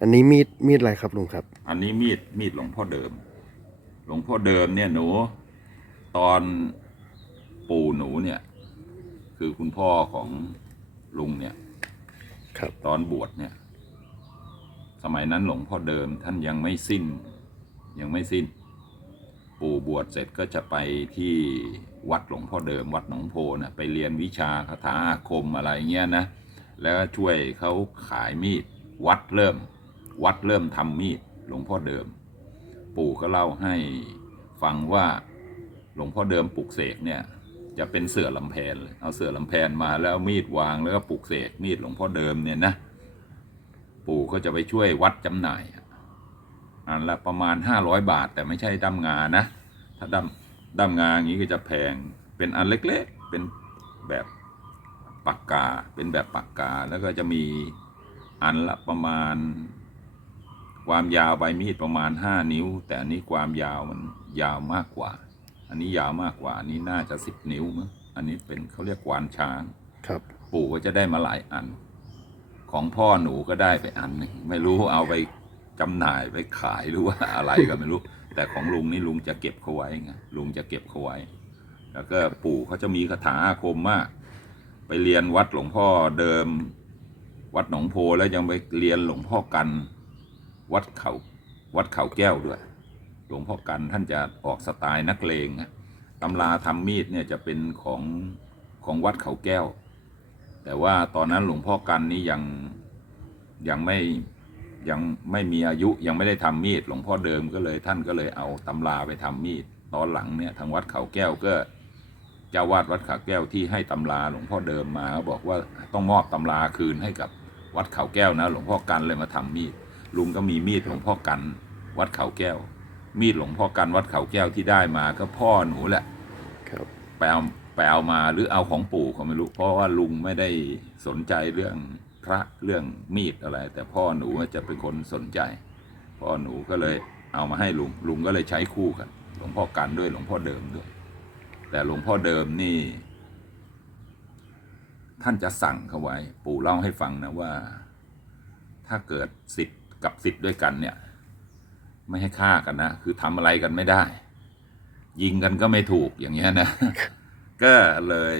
อันนี้มีดมีดอะไรครับลุงครับ อันนี้มีดมีดหลวงพ่อเดิม หลวงพ่อเดิมเนี่ยหนู ตอนปู่หนูเนี่ย คือคุณพ่อของลุงเนี่ย ครับ ตอนบวชเนี่ย สมัยนั้นหลวงพ่อเดิมท่านยังไม่สิ้น ยังไม่สิ้น ปู่บวชเสร็จก็จะไปที่วัดหลวงพ่อเดิม วัดหนองโพนะไปเรียนวิชาคาถาอาคมอะไรเงี้ยนะแล้วช่วยเขาขายมีดวัดเริ่ม วัดเริ่มทำมีดหลวงพ่อเดิม ปู่ก็เล่าให้ฟังว่าหลวงพ่อเดิมปลุกเสกเนี่ยจะเป็นเสือลำแพนเลยเอาเสือลำแพนมาแล้วมีดวางแล้วก็ปลุกเสกมีดหลวงพ่อเดิมเนี่ยนะปู่ก็จะไปช่วยวัดจำหน่ายอันละประมาณห้าร้อยบาท แต่ไม่ใช่ดำงานะ ถ้าดำดำงาอย่างนี้ก็จะแพงเป็นอันเล็กๆ เป็นแบบปากกา เป็นแบบปากกา แล้วก็จะมีอันละประมาณ ความยาวใบมีดประมาณห้านิ้ว แต่อันนี้ความยาวมันยาวมากกว่า อันนี้ยาวมากกว่า อันนี้น่าจะสิบนิ้วมั้งอันนี้เป็นเขาเรียกกวานช้างครับ ปู่ก็จะได้มาหลายอัน ของพ่อหนูก็ได้ไปอันหนึ่งไม่รู้เอาไปจำหน่ายไปขายหรือว่าอะไรก็ไม่รู้ แต่ของลุงนี่ลุงจะเก็บเขาไว้ไงลุงจะเก็บเขาไว้ แล้วก็ปู่เขาจะมีคาถาอาคมมาก ไปเรียนวัดหลวงพ่อเดิม วัดหนองโพแล้วยังไปเรียนหลวงพ่อกัน วัดเขาวัดเขาแก้วด้วย หลวงพ่อกันท่านจะออกสไตล์นักเลงนะตำราทำมีดเนี่ยจะเป็นของของวัดเขาแก้ว แต่ว่าตอนนั้นหลวงพ่อกันนี่ยังยังไม่ยังไม่มีอายุยังไม่ได้ทำมีด หลวงพ่อเดิมก็เลยท่านก็เลยเอาตำราไปทำมีด ตอนหลังเนี่ยทางวัดเขาแก้วก็เจ้าวาดวัดเขาแก้วที่ให้ตำราหลวงพ่อเดิมมาเขาบอกว่าต้องมอบตำราคืนให้กับวัดเขาแก้วนะ หลวงพ่อกันเลยมาทำมีด ลุงก็มีมีดหลวงพ่อกัน วัดเขาแก้ว มีดหลวงพ่อกันวัดเขาแก้วที่ได้มาก็พ่อหนูแหละ ครับไปเอาไปเอามาหรือเอาของปู่เขาไม่รู้ เพราะว่าลุงไม่ได้สนใจเรื่องพระเรื่องมีดอะไร แต่พ่อหนูจะเป็นคนสนใจ พ่อหนูก็เลยเอามาให้ลุงลุงก็เลยใช้คู่กันหลวงพ่อกันด้วยหลวงพ่อเดิมด้วย แต่หลวงพ่อเดิมนี่ ท่านจะสั่งเขาไว้ ปู่เล่าให้ฟังนะว่า ถ้าเกิดสิทธิ์ กับสิทธิ์ด้วยกันเนี่ย ไม่ให้ฆ่ากันนะ คือทำอะไรกันไม่ได้ ยิงกันก็ไม่ถูกอย่างเงี้ยนะ ก็เลย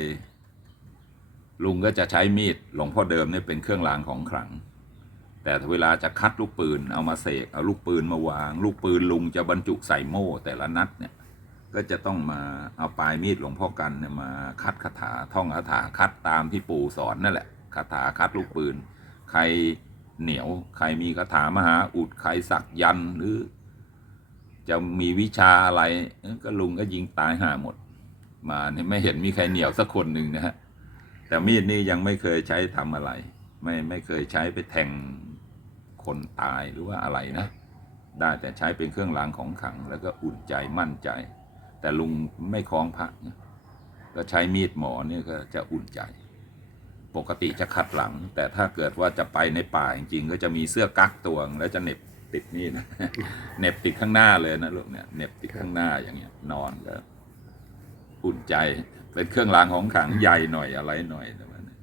ลุงก็จะใช้มีดหลวงพ่อเดิมเนี่ยเป็นเครื่องรางของขลัง แต่เวลาจะคัดลูกปืน เอามาเสกเอาลูกปืนมาวาง ลูกปืนลุงจะบรรจุใส่โม่แต่ละนัดเนี่ย ก็จะต้องมาเอาปลายมีดหลวงพ่อกันเนี่ยมาคัดคาถาท่องคาถาคัดตามที่ปู่สอนนั่นแหละคาถาคัดลูกปืน ใคร เหนียว ใครมีคาถามหาอุดใครสักยันหรือ จะมีวิชาอะไร ก็ลุงก็ยิงตายห่าหมด มาเนี่ยไม่เห็นมีใครเหนียวสักคนหนึ่งนะฮะแต่มีดนี่ยังไม่เคยใช้ทำอะไร ไม่ไม่เคยใช้ไปแทงคนตายหรือว่าอะไรนะ ได้แต่ใช้เป็นเครื่องรางของขัง แล้วก็อุ่นใจมั่นใจ แต่ลุงไม่คล้องพระก็ใช้มีดหมอเนี่ยก็จะอุ่นใจ ปกติจะขัดหลัง แต่ถ้าเกิดว่าจะไปในป่าจริงๆก็จะมีเสื้อกั๊กตวง แล้วจะเหน็บติดนี่นะเหน็บติดข้างหน้าเลยนะลูกเนี่ยเหน็บติดข้างหน้าอย่างเงี้ย นอนก็อุ่นใจเป็นเครื่องรางของขลังใหญ่หน่อยอะไรหน่อยแต่ว่าเนี่ย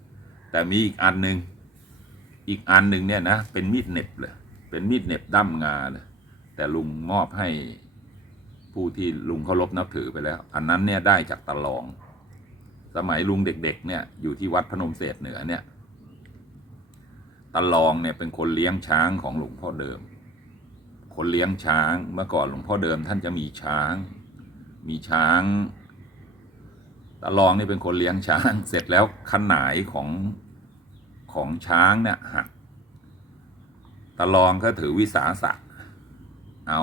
แต่มีอีกอันหนึ่งอีกอันหนึ่งเนี่ยนะเป็นมีดเหน็บเลยเป็นมีดเหน็บด้ามงาเลยแต่ลุงมอบให้ผู้ที่ลุงเคารพนับถือไปแล้ว อันนั้นเนี่ยได้จากตะลอง สมัยลุงเด็กๆเนี่ยอยู่ที่วัดพนมเศษเหนือเนี่ยตาลองเนี่ยเป็นคนเลี้ยงช้างของหลวงพ่อเดิม คนเลี้ยงช้างเมื่อก่อนหลวงพ่อเดิม ท่านจะมีช้าง มีช้างตาลองนี่เป็นคนเลี้ยงช้างเสร็จแล้วขนายของของช้างเนี่ยหักตาลองก็ถือวิสาสะเอา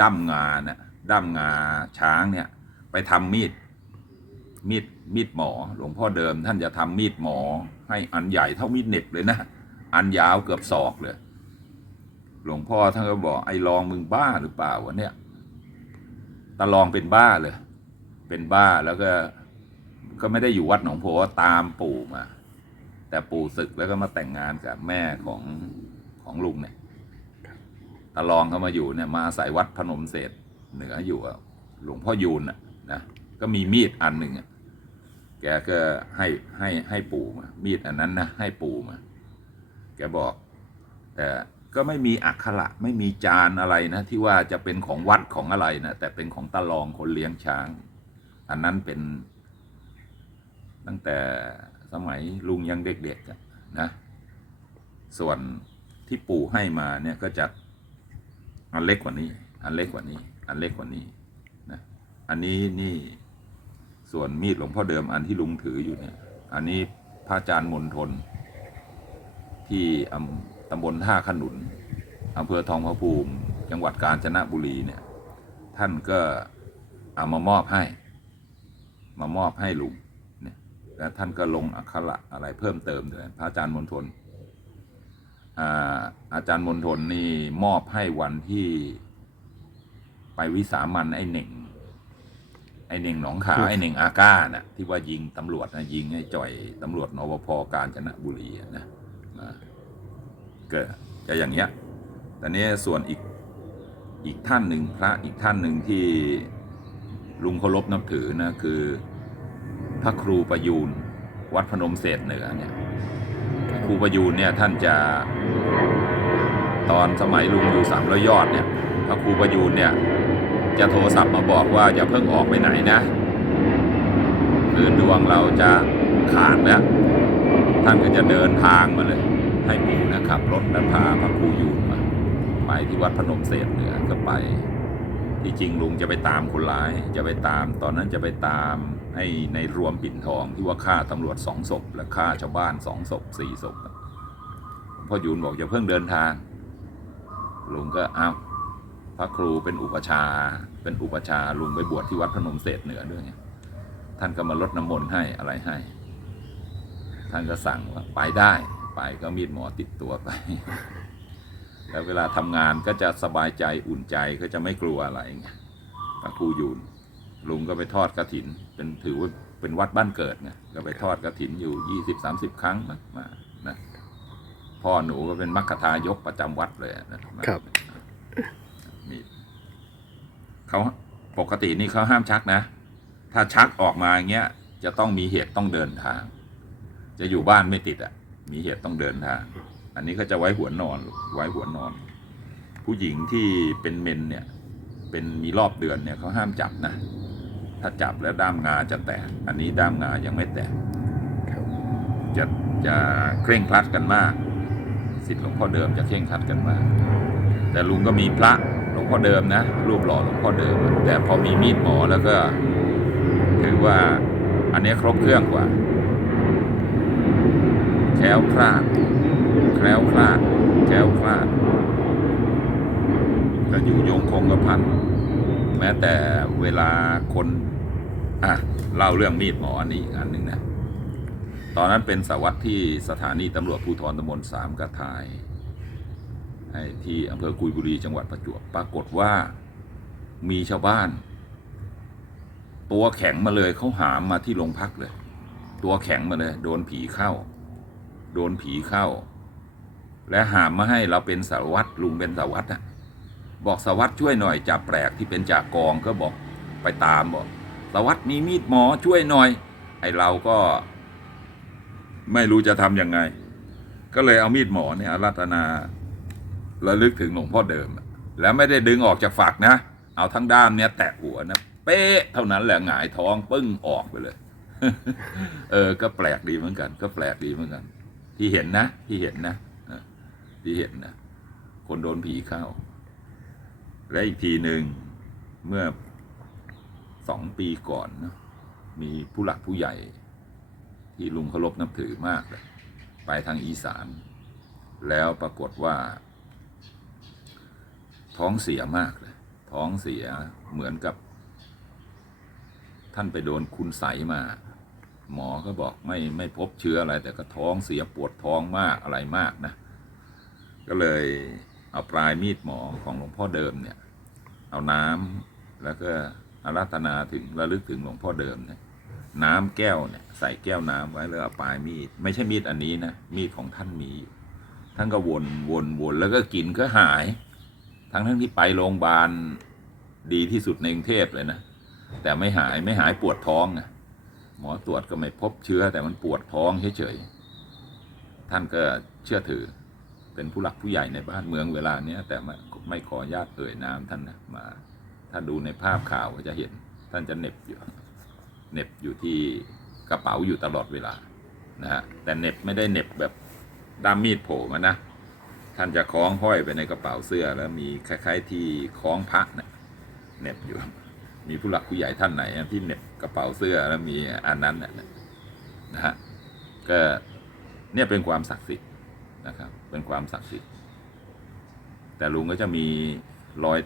ด้ามงาเนี่ยด้ามงาช้างเนี่ยไปทำมีดมีด มีดหมอ หลวงพ่อเดิมท่านจะทำมีดหมอ ให้อันใหญ่เท่ามีดเน็บเลยนะ อันยาวเกือบศอกเลย หลวงพ่อท่านก็บอกไอ้ลองมึงบ้าหรือเปล่าวะเนี่ยตาลองเป็นบ้าเลย เป็นบ้าแล้วก็ก็ไม่ได้อยู่วัดหนองโพตามปู่มา แต่ปู่ศึกแล้วก็มาแต่งงานกับแม่ของของลุงเนี่ยตาลองเขามาอยู่เนี่ยมาอาศัยวัดพนมเศษเหนืออยู่หลวงพ่อยูนน่ะนะก็มีมีดอันหนึ่งอะ กก็ให้ให้ให้ปู่มา มีดอันนั้นนะให้ปู่มา แกบอก แต่ก็ไม่มีอักขระไม่มีจานอะไรนะ ที่ว่าจะเป็นของวัดของอะไรนะแต่เป็นของตาลองคนเลี้ยงช้าง อันนั้นเป็น ตั้งแต่สมัยลุงยังเด็กๆนะ ส่วนที่ปู่ให้มาเนี่ยก็จะอันเล็กกว่านี้ อันเล็กกว่านี้ อันเล็กกว่านี้นะ อันนี้นี่ ส่วนมีดหลวงพ่อเดิมอันที่ลุงถืออยู่เนี่ย อันนี้พระอาจารย์มนทน ที่อำตำบลท่าขนุนอำเภอทองพระภูมิ จังหวัดกาญจนบุรีเนี่ย ท่านก็เอามามอบให้ มามอบให้ลุงเนี่ยแล้วท่านก็ลงอักขระอะไรเพิ่มเติมด้วยพระอาจารย์มนทนอาอาจารย์มนทนนี่มอบให้วันที่ไปวิสามันไอ้เหน่ง ไอ้เหน่งหนองขาวไอ้เหน่งอาก้าน่ะที่ว่ายิงตำรวจนะยิงไอ้จ่อยตำรวจนวพกาญจนบุรีอะนะอ่าก็จะอย่างเงี้ยแต่นี้ส่วนอีกอีกท่านหนึ่งพระอีกท่านหนึ่งที่ลุงเคารพนับถือนะคือพระครูประยูนวัดพนมเศษเหนือเนี่ยพระครูประยูนเนี่ยท่านจะตอนสมัยลุงอยู่สามร้อยยอดเนี่ยพระครูประยูนเนี่ย จะโทรศัพท์มาบอกว่าอย่าเพิ่งออกไปไหนนะคือดวงเราจะขาดแล้ว ท่านก็จะเดินทางมาเลย ให้ปู่นะครับรถแล้วพาพระครูยูนมาไปที่วัดพนมเศษเหนือก็ไป ที่จริงลุงจะไปตามคนร้าย จะไปตาม ตอนนั้นจะไปตามไอ้ในรวมปิ่นทองที่ว่าฆ่าตำรวจสองศพและฆ่าชาวบ้านสองศพสี่ศพพ่อยูนบอกอย่าเพิ่งเดินทางลุงก็อ้าว พระครูเป็นอุปชา เป็นอุปชาลุงไปบวชที่วัดพนมเศษเหนือด้วยไงท่านก็มาลดน้ำมนต์ให้อะไรให้ ท่านก็สั่งว่าไปได้ไปก็มีดหมอติดตัวไป แล้วเวลาทำงานก็จะสบายใจอุ่นใจก็จะไม่กลัวอะไรไงพระครูยูนลุงก็ไปทอดกระถิน เป็นถือว่าเป็นวัดบ้านเกิดไงก็ไปทอดกระถินอยู่ยี่สิบสามสิบครั้งนะมานะพ่อหนูก็เป็นมัคคทายกประจำวัดเลยนะครับ เขาปกตินี่เขาห้ามชักนะ ถ้าชักออกมาอย่างเงี้ยจะต้องมีเหตุต้องเดินทาง จะอยู่บ้านไม่ติดอะ มีเหตุต้องเดินทาง อันนี้ก็จะไว้หัวนอน ไว้หัวนอน ผู้หญิงที่เป็นเมนเนี่ย เป็นมีรอบเดือนเนี่ยเขาห้ามจับนะ ถ้าจับแล้วด้ามงาจะแตก อันนี้ด้ามงายังไม่แตกครับจะจะเคร่งครัดกันมาก สิทธิ์หลวงพ่อเดิมจะเคร่งครัดกันมาก แต่ลุงก็มีพระหลวง พ่อเดิมนะ รูปหล่อหลวงพ่อเดิม แต่พอมีมีดหมอแล้วก็ถือว่าอันนี้ครบเครื่องกว่า แคล้วคลาด แคล้วคลาด แคล้วคลาด ก็อยู่ยงคงกระพัน แม้แต่เวลาคน อะ เล่าเรื่องมีดหมออันนี้อีกอันหนึ่งนะ ตอนนั้นเป็นสวัสดิ์ที่สถานีตำรวจภูธรตำบลสามกระทาย ที่อำเภอกุยบุรีจังหวัดประจวบปรากฏว่ามีชาวบ้าน ตัวแข็งมาเลยเขาหามมาที่โรงพักเลย ตัวแข็งมาเลย โดนผีเข้า โดนผีเข้า และหามมาให้เราเป็นสารวัตรลุงเป็นสารวัตรอะบอกสารวัตรช่วยหน่อยจ่าแปลกที่เป็นจ่ากองก็บอกไปตามบอกสารวัตรมีมีดหมอช่วยหน่อย ไอเราก็ ไม่รู้จะทำยังไง ก็เลยเอามีดหมอเนี่ยอารัตนา ระลึกถึงหลวงพ่อเดิม แล้วไม่ได้ดึงออกจากฝักนะ เอาทั้งด้ามเนี่ยแตะหัวนะเป๊ะเท่านั้นแหละหงายท้องปึ้งออกไปเลย เออ ก็แปลกดีเหมือนกัน ก็แปลกดีเหมือนกัน ที่เห็นนะ ที่เห็นนะที่เห็นนะ คนโดนผีเข้า และอีกทีหนึ่งเมื่อสองปีก่อนเนะมีผู้หลักผู้ใหญ่ ที่ลุงเคารพนับถือมากเลยไปทางอีสาน แล้วปรากฏว่า ท้องเสียมากเลยท้องเสียเหมือนกับ ท่านไปโดนคุณใสมา หมอก็บอกไม่ไม่พบเชื้ออะไร แต่ก็ท้องเสียปวดท้องมากอะไรมากนะ ก็เลยเอาปลายมีดหมอของหลวงพ่อเดิมเนี่ย เอาน้ำแล้วก็อารัตนาถึงระลึกถึงหลวงพ่อเดิมเนี่ยน้ำแก้วเนี่ยใส่แก้วน้ำไว้แล้วเอาปลายมีด ไม่ใช่มีดอันนี้นะมีดของท่านมีอยู่ท่านก็วนวนวนแล้วก็กินก็หาย ทั้งทั้งที่ไปโรงพยาบาลดีที่สุดในกรุงเทพเลยนะ แต่ไม่หายไม่หายปวดท้องอะหมอตรวจก็ไม่พบเชื้อ แต่มันปวดท้องเฉยๆท่านก็เชื่อถือเป็นผู้หลักผู้ใหญ่ในบ้านเมืองเวลาเนี้ยแต่ไม่ขอญาตเอ่ยนามท่านนะมา ถ้าดูในภาพข่าวก็จะเห็น ท่านจะเน็บอยู่เน็บอยู่ที่กระเป๋าอยู่ตลอดเวลานะฮะแต่เน็บไม่ได้เน็บแบบด้ามมีดโผล่มานะ ท่านจะคล้องห้อยไปในกระเป๋าเสื้อ แล้วมีคล้าย ๆ ที่คล้องพระเนี่ยเน็บอยู่ มีผู้หลักผู้ใหญ่ท่านไหนที่เน็บกระเป๋าเสื้อแล้วมีอันนั้นน่ะนะฮะก็เนี่ยเป็นความศักดิ์สิทธิ์นะครับ เป็นความศักดิ์สิทธิ์ แต่ลุงก็จะมีรอย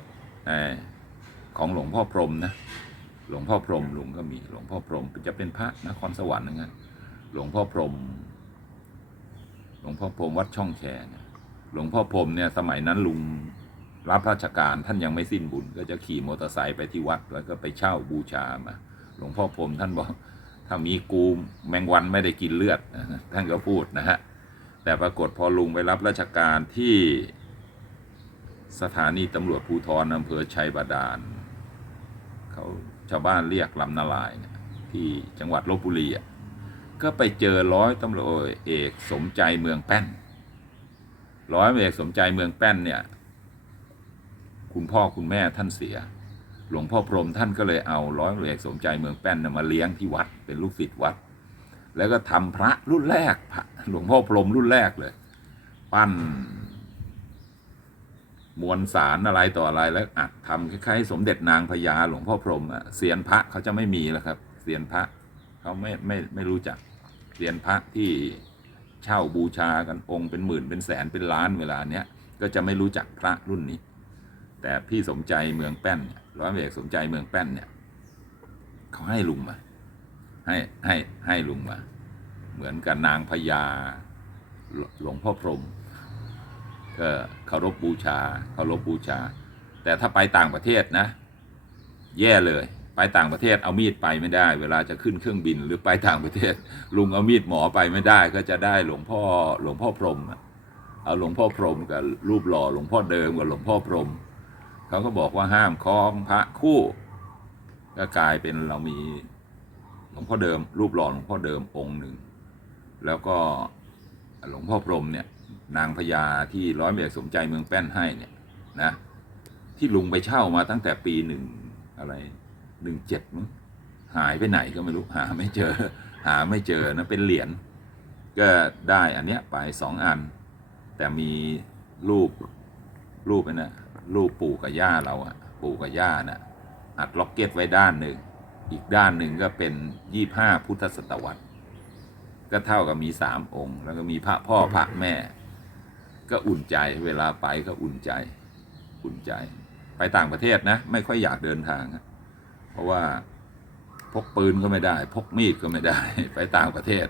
อของหลวงพ่อพรหมนะหลวงพ่อพรหมลุงก็มีหลวงพ่อพรหมจะเป็นพระนครสวรรค์นะฮะหลวงพ่อพรหมหลวงพ่อพรหมวัดช่องแคเนี่ หลวงพ่อพรมเนี่ยสมัยนั้นลุงรับราชการท่านยังไม่สิ้นบุญ ก็จะขี่มอเตอร์ไซค์ไปที่วัด แล้วก็ไปเช่าบูชามาหลวงพ่อพรมท่านบอกถ้ามีกูแมงวันไม่ได้กินเลือดท่านก็พูดนะฮะแต่ปรากฏพอลุงไปรับราชการที่สถานีตำรวจภูธรอำเภอชัยบาดาลเขาชาวบ้านเรียกลำนาลายเนี่ยที่จังหวัดลบบุรีอะก็ไปเจอร้อยตำรวจเอกสมใจเมืองแป้น ร้อยเอกสมใจเมืองแป้นเนี่ย คุณพ่อคุณแม่ท่านเสีย หลวงพ่อพรหมท่านก็เลยเอาร้อยเอกสมใจเมืองแป้นน่ะมาเลี้ยงที่วัดเป็นลูกศิษย์วัด แล้วก็ทำพระรุ่นแรกหลวงพ่อพรหมรุ่นแรกเลย ปั้น มวลสารอะไรต่ออะไรแล้วอัดทำคล้ายๆ สมเด็จนางพญาหลวงพ่อพรหมอะเสียนพระเขาจะไม่มีแล้วครับเสียนพระเขาไม่ไม่ไม่รู้จักเสียนพระที่ เช่าบูชากันองค์เป็นหมื่นเป็นแสนเป็นล้านเวลาเนี้ยก็จะไม่รู้จักพระรุ่นนี้ แต่พี่สมใจเมืองแป้นร้อยเอกสมใจเมืองแป้นเนี่ยเขาให้ลุงมา ให้ให้ให้ลุงมา เหมือนกับนางพญาหลวงพ่อพรมก็เคารพบูชาเคารพบูชา แต่ถ้าไปต่างประเทศนะ แย่เลย ไปต่างประเทศเอามีดไปไม่ได้ เวลาจะขึ้นเครื่องบินหรือไปต่างประเทศ ลุงเอามีดหมอไปไม่ได้ ก็จะได้หลวงพ่อหลวงพ่อพรหมเอาหลวงพ่อพรหมกับรูปหล่อหลวงพ่อเดิมกับหลวงพ่อพรหมเขาก็บอกว่าห้ามคล้องพระคู่ ก็กลายเป็นเรามีหลวงพ่อเดิม รูปหล่อหลวงพ่อเดิมองค์หนึ่งแล้วก็หลวงพ่อพรหมเนี่ยนางพญาที่ร้อยเอกสมใจเมืองแป้นให้เนี่ยนะที่ลุงไปเช่ามาตั้งแต่ปีหนึ่งอะไร หนึ่งเจ็ดมั้งหายไปไหนก็ไม่รู้หาไม่เจอ หาไม่เจอนะเป็นเหรียญก็ได้อันเนี้ยไปสองอัน แต่มีรูปรูปนะรูปปู่กับย่าเราอะปู่กับย่าน่ะอัดล็อกเก็ตไว้ด้านหนึ่ง อีกด้านหนึ่งก็เป็นยี่ห้าพุทธศตวรรษ ก็เท่ากับมีสามองค์ แล้วก็มีพระพ่อพระแม่ ก็อุ่นใจเวลาไปก็อุ่นใจ อุ่นใจ ไปต่างประเทศนะ ไม่ค่อยอยากเดินทางอะ ราะว่าพกปืนก็ไม่ได้ พกมีดก็ไม่ได้ ไปต่างประเทศ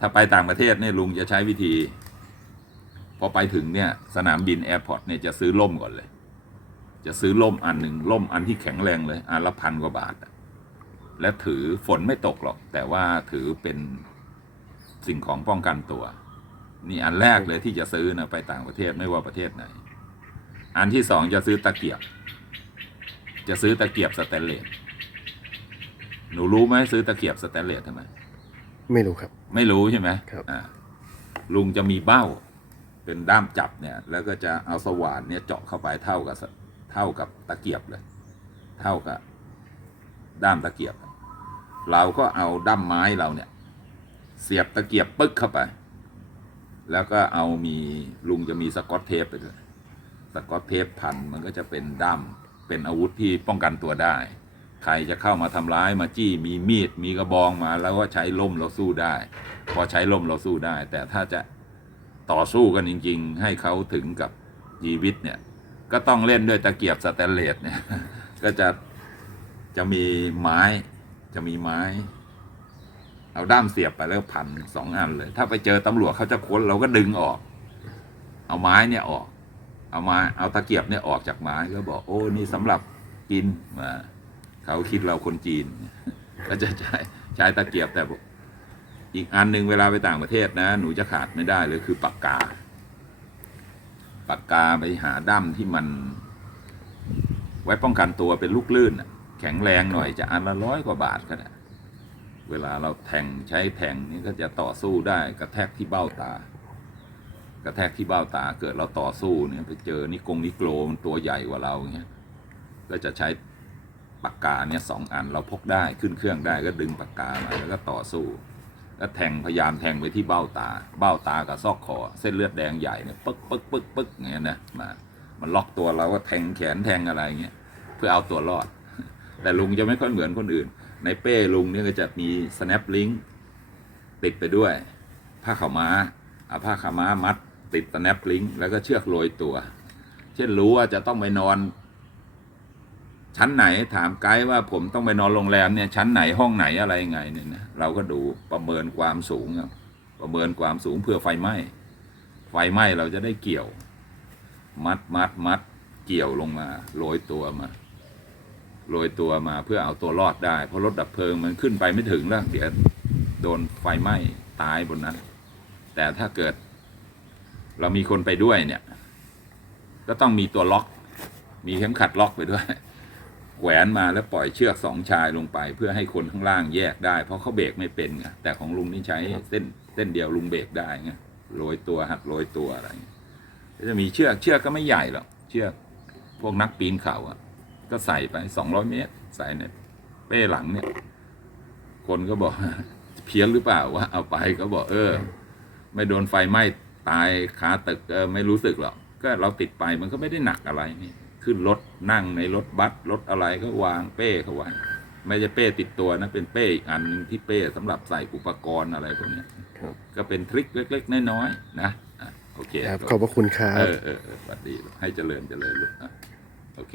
ถ้าไปต่างประเทศเนี่ยลุงจะใช้วิธี พอไปถึงเนี่ยสนามบินแอร์พอร์ตเนี่ยจะซื้อล่มก่อนเลย จะซื้อล่มอันหนึ่งล่มอันที่แข็งแรงเลยอันละพันกว่าบาท และถือฝนไม่ตกหรอก แต่ว่าถือเป็นสิ่งของป้องกันตัว นี่อันแรกเลยที่จะซื้อนะไปต่างประเทศไม่ว่าประเทศไหน อันที่สองจะซื้อตะเกียบ จะซื้อตะเกียบสแตนเลสหนูรู้ไหมซื้อตะเกียบสแตนเลสทำไมไม่รู้ครับ ไม่รู้ใช่ไหมครับอ่าลุงจะมีเบ้า เป็นด้ามจับเนี่ย แล้วก็จะเอาสว่านเนี่ยเจาะเข้าไปเท่ากับสเท่ากับตะเกียบเลย เท่ากับ ด้ามตะเกียบ เราก็เอาด้ามไม้เราเนี่ย เสียบตะเกียบปึ๊กเข้าไป แล้วก็เอามีลุงจะมีสกอตเทปไปด้วยสกอตเทปพันมันก็จะเป็นด้าม เป็นอาวุธที่ป้องกันตัวได้ ใครจะเข้ามาทำร้ายมาจี้มีมีดมีกระบองมาแล้วก็ใช้ล่มเราสู้ได้ พอใช้ล่มเราสู้ได้ แต่ถ้าจะต่อสู้กันจริง ๆ ให้เขาถึงกับชีวิตเนี่ยก็ต้องเล่นด้วยตะเกียบสแตนเลสเนี่ยก็จะจะมีไม้จะมีไม้ เอาด้ามเสียบไปแล้วพันสองอันเลย ถ้าไปเจอตำรวจเขาจะค้นเราก็ดึงออก เอาไม้เนี่ยออก เอาม้เอาตะเกียบเนี่ยออกจากไม้ก็บอกโอ้นี่สำหรับกินมาเขาคิดเราคนจีนก็จะใช้ใช้ตะเกียบแต่อีกอันหนึ่งเวลาไปต่างประเทศนะ หนูจะขาดไม่ได้เลยคือปากกา ปากกาไปหาด้ามที่มัน ไว้ป้องกันตัวเป็นลูกลื่นแข็งแรงหน่อยจะอันละร้อยกว่าบาทก็ได้เวลาเราแทงใช้แทงนี่ก็จะต่อสู้ได้กระแทกที่เบ้าตา กระแทกที่เบ้าตาเกิดเราต่อสู้เนี่ยไปเจอนิกงนิโกรมันตัวใหญ่กว่าเราเงี้ยก็จะใช้ปากกาเนี่ยสองอันเราพกได้ขึ้นเครื่องได้ก็ดึงปากกามาแล้วก็ต่อสู้ แล้วแทงพยายามแทงไปที่เบ้าตา เบ้าตากับซอกคอเส้นเลือดแดงใหญ่เนี่ยปึ๊กปึ๊กปึ๊กปึ๊กเงี้ยนะมามันล็อกตัวเราก็แทงแขนแทงอะไรเงี้ยเพื่อเอาตัวรอด แต่ลุงจะไม่ค่อยเหมือนคนอื่น ในเป้ลุงเนี่ยก็จะมี snap link ติดไปด้วย ผ้าขาวม้าเอาผ้าขาวม้ามัด ติด snap link แล้วก็เชือกโรยตัว เช่นรู้ว่าจะต้องไปนอน ชั้นไหนถามไกด์ว่าผมต้องไปนอนโรงแรมเนี่ยชั้นไหนห้องไหนอะไรไงเนี่ยนะเราก็ดูประเมินความสูงครับประเมินความสูงเพื่อไฟไหม้ไฟไหม้เราจะได้เกี่ยว มัดมัดมัดเกี่ยวลงมาโรยตัวมาโรยตัวมาเพื่อเอาตัวรอดได้ เพราะรถดับเพลิงมันขึ้นไปไม่ถึงแล้วเดี๋ยวโดนไฟไหม้ตายบนนั้น แต่ถ้าเกิด เรามีคนไปด้วยเนี่ย ก็ต้องมีตัวล็อก มีเข็มขัดล็อกไปด้วยแขวนมาแล้วปล่อยเชือกสองชายลงไป เพื่อให้คนข้างล่างแยกได้ เพราะเขาเบรกไม่เป็นไงแต่ของลุงนี่ใช้เส้นเส้นเดียวลุงเบรกได้ไงโรยตัวหัดโรยตัวอะไรเงี้ยก็จะมีเชือกเชือกก็ไม่ใหญ่หรอกเชือกพวกนักปีนเขาอะก็ใส่ไปสองร้อยเมตร ใส่ในเป้หลังเนี่ย คนก็บอกเพี้ยนหรือเปล่าว่าเอาไปก็บอกเออ ไม่โดนไฟไหม้ ตายคาตึกเออไม่รู้สึกหรอกก็เราติดไปมันก็ไม่ได้หนักอะไรนี่ขึ้นรถนั่งในรถบัสรถอะไรก็วางเป้เขาไว้ไม่ใช่เป้ติดตัวนะเป็นเป้อีกอันหนึงที่เป้สำหรับใส่อุปกรณ์อะไรพวกเนี้ยครับก็เป็นทริคเล็ก ๆ น้อยๆนะอะโอเคครับขอบพระคุณครัเอบอเออเออสวัสดีให้เจริญเจริญลูกอะโอเค